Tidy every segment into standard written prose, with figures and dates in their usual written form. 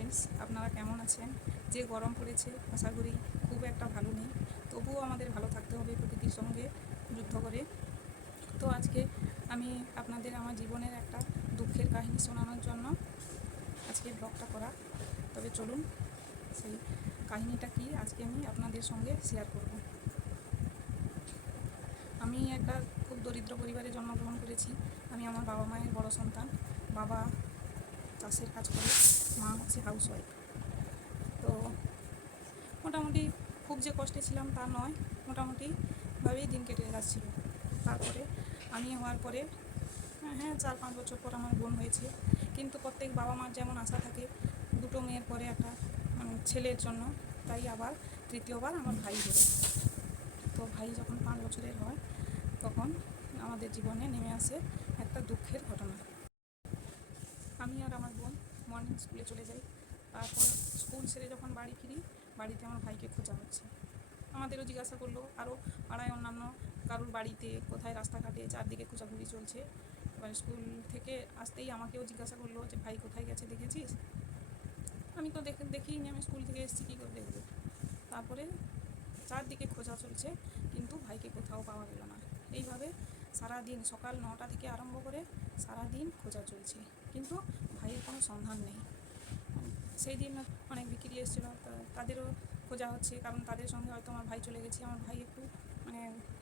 Friends, আপনারা কেমন আছেন? যে গরম পড়েছে আশা করি খুব একটা ভালো নেই, তবুও আমাদের ভালো থাকতে হবে প্রকৃতির সঙ্গে যুদ্ধ করে। তো আজকে আমি আপনাদের আমার জীবনের একটা দুঃখের কাহিনী শোনানোর জন্য আজকে ব্লগটা করা। তবে চলুন সেই কাহিনীটা কি আজকে আমি আপনাদের সঙ্গে শেয়ার করব। আমি একটা খুব দরিদ্র পরিবারে জন্মগ্রহণ করেছি। আমি আমার বাবা মায়ের বড় সন্তান। বাবা চাষের কাজ করে, মা হচ্ছে হাউসওয়াইফ। তো মোটামুটি খুব যে কষ্টে ছিলাম তা নয়, মোটামুটিভাবেই দিন কেটে যাচ্ছিল। তারপরে আমি হওয়ার পরে 4-5 বছর পর আমার বোন হয়েছে। কিন্তু প্রত্যেক বাবা মার যেমন আশা থাকে দুটো মেয়ের পরে একটা ছেলের জন্য, তাই আবার তৃতীয়বার আমার ভাই হলো। তো ভাই যখন 5 বছরের হয় তখন আমাদের জীবনে নেমে আসে একটা দুঃখের ঘটনা। আমি আর আমার বোন মর্নিং স্কুলে চলে যাই। তারপর স্কুল সেরে যখন বাড়ি ফিরি, বাড়িতে আমার ভাইকে খোঁজা হচ্ছে। আমাদেরও জিজ্ঞাসা করলো, আরও পাড়ায় অন্যান্য কারোর বাড়িতে, কোথায় রাস্তাঘাটে চারদিকে খোঁজাখুঁজি চলছে। এবার স্কুল থেকে আসতেই আমাকেও জিজ্ঞাসা করলো যে ভাই কোথায় গেছে দেখেছিস? আমি তো দেখিনি, আমি স্কুল থেকে এসেছি, কী করে দেখবো। তারপরে চারদিকে খোঁজা চলছে, কিন্তু ভাইকে কোথাও পাওয়া গেল না। এইভাবে সারাদিন সকাল 9টা থেকে আরম্ভ করে সারাদিন খোঁজা চলছে, কিন্তু ভাইয়ের কোনো সন্ধান নেই। সেই দিন অনেক বিক্রি এসেছিল, তাদেরও খোঁজা হচ্ছে, কারণ তাদের সঙ্গে হয়তো আমার ভাই চলে গেছে। আমার ভাই একটু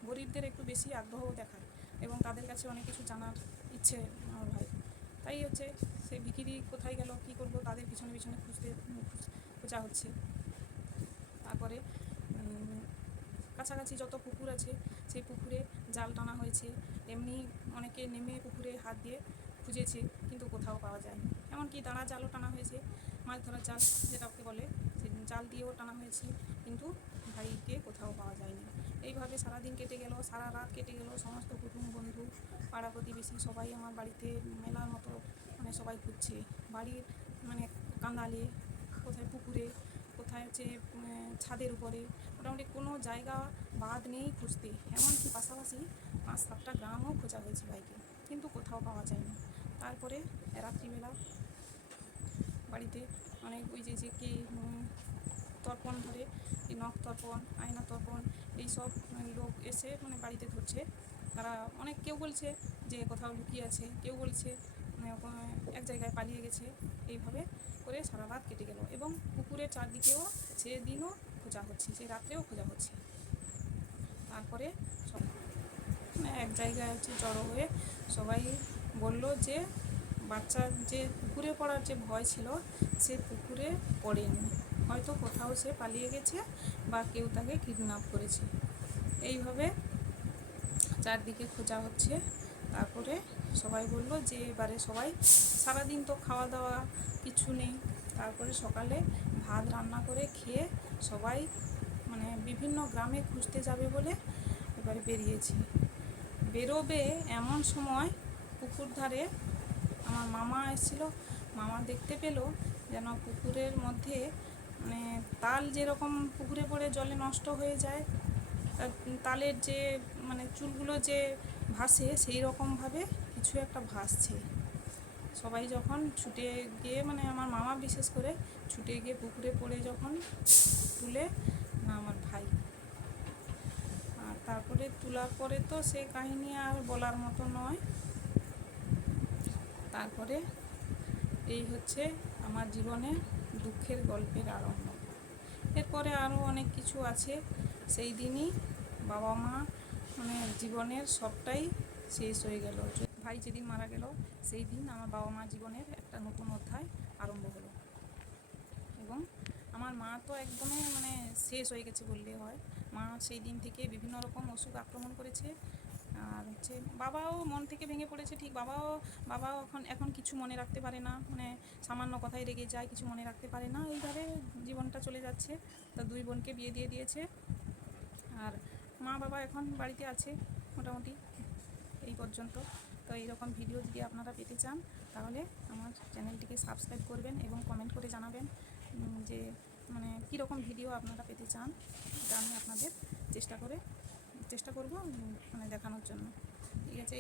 গরিবদের একটু বেশি আগ্রহ দেখায় এবং তাদের কাছে অনেক কিছু জানার ইচ্ছে আমার ভাই। তাই হচ্ছে সেই বিক্রি কোথায় গেল, কী করবো, তাদের পিছনে পিছনে খোঁজা হচ্ছে। তারপরে কাছাকাছি যত পুকুর আছে সেই পুকুরে জাল টানা হয়েছে। এমনি অনেকে নেমে পুকুরে হাত দিয়ে খুঁজেছে, কিন্তু কোথাও পাওয়া যায়নি। এমনকি দাঁড়া জালও টানা হয়েছে, মাছ ধরার জাল যেটাকে বলে, সেই জাল দিয়েও টানা হয়েছে, কিন্তু ভাইকে কোথাও পাওয়া যায়নি। এইভাবে সারাদিন কেটে গেল, সারা রাত কেটে গেল। সমস্ত কুটুম বন্ধু পাড়া প্রতিবেশী সবাই আমার বাড়িতে মেলার মতো সবাই খুঁজছে। বাড়ির কান্দালে, কোথায় পুকুরে, কোথায় হচ্ছে ছাদের উপরে, মোটামুটি কোনো জায়গা বাদ নেই খুঁজতে। এমনকি পাশাপাশি 5-7টা গ্রামও খোঁজা হয়েছে ভাইকে, কিন্তু কোথাও পাওয়া যায়নি। তারপরে রাত্রিবেলা বাড়িতে ওই যে কে তর্পণ ধরে, এই নখ তর্পণ, আয়না তর্পণ, এইসব লোক এসে বাড়িতে ধরছে। তারা কেউ বলছে যে কোথাও লুকিয়ে আছে, কেউ বলছে এক জায়গায় পালিয়ে গেছে। এইভাবে করে সারা রাত কেটে গেল এবং পুকুরের চারদিকেও সেদিনও খোঁজা হচ্ছে, সেই রাত্রেও খোঁজা হচ্ছে। তারপরে সব এক জায়গায় জড়ো হয়ে সবাই বলল যে বাচ্চার যে পুকুরে পড়ার যে ভয় ছিল, সে পুকুরে পড়েনি, হয়তো কোথাও সে পালিয়ে গেছে বা কেউ তাকে কিডন্যাপ করেছে। এইভাবে চারদিকে খোঁজা হচ্ছে। তারপরে সবাই বলল যে এবারে সবাই, সারাদিন তো খাওয়া দাওয়া কিছু নেই। তারপরে সকালে ভাত রান্না করে খেয়ে সবাই বিভিন্ন গ্রামে খুঁজতে যাবে বলে এবারে বেরিয়েছি। বেরোবে এমন সময় পুকুর ধারে আমার মামা এসেছিল। মামা দেখতে পেল যেন পুকুরের মধ্যে তাল যেরকম পুকুরে পড়ে জলে নষ্ট হয়ে যায়, তালের যে চুলগুলো যে ভাসে, সেই রকমভাবে কিছু একটা ভাসছে। সবাই যখন ছুটে গিয়ে আমার মামা বিশেষ করে ছুটে গিয়ে পুকুরে পড়ে যখন তুলে না আমার ভাই, আর তারপরে তোলার পরে তো সে কাহিনী আর বলার মতো নয়। তারপরে এই হচ্ছে আমার জীবনে দুঃখের গল্পের আরম্ভ। এরপরে আরও অনেক কিছু আছে। সেই দিনই বাবা মা জীবনের সবটাই শেষ হয়ে গেল। ভাই যেদিন মারা গেল সেই দিন আমার বাবা মা জীবনের একটা নতুন অধ্যায় আরম্ভ হলো। এবং আমার মা তো একদমই শেষ হয়ে গেছে বললে হয়। মা সেই দিন থেকে বিভিন্ন রকম অসুখ আক্রমণ করেছে। আর হচ্ছে বাবাও মন থেকে ভেঙে পড়েছে। ঠিক বাবাও এখন কিছু মনে রাখতে পারে না, সামান্য কথাই রেগে যায়, কিছু মনে রাখতে পারে না। এইভাবে জীবনটা চলে যাচ্ছে। তো 2 বোনকে বিয়ে দিয়ে দিয়েছে, আর মা বাবা এখন বাড়িতে আছে মোটামুটি এই পর্যন্ত। তো এইরকম ভিডিও যদি আপনারা পেতে চান তাহলে আমার চ্যানেলটিকে সাবস্ক্রাইব করবেন এবং কমেন্ট করে জানাবেন যে কীরকম ভিডিও আপনারা পেতে চান। এটা আমি আপনাদের চেষ্টা করব দেখানোর জন্য। ঠিক আছে।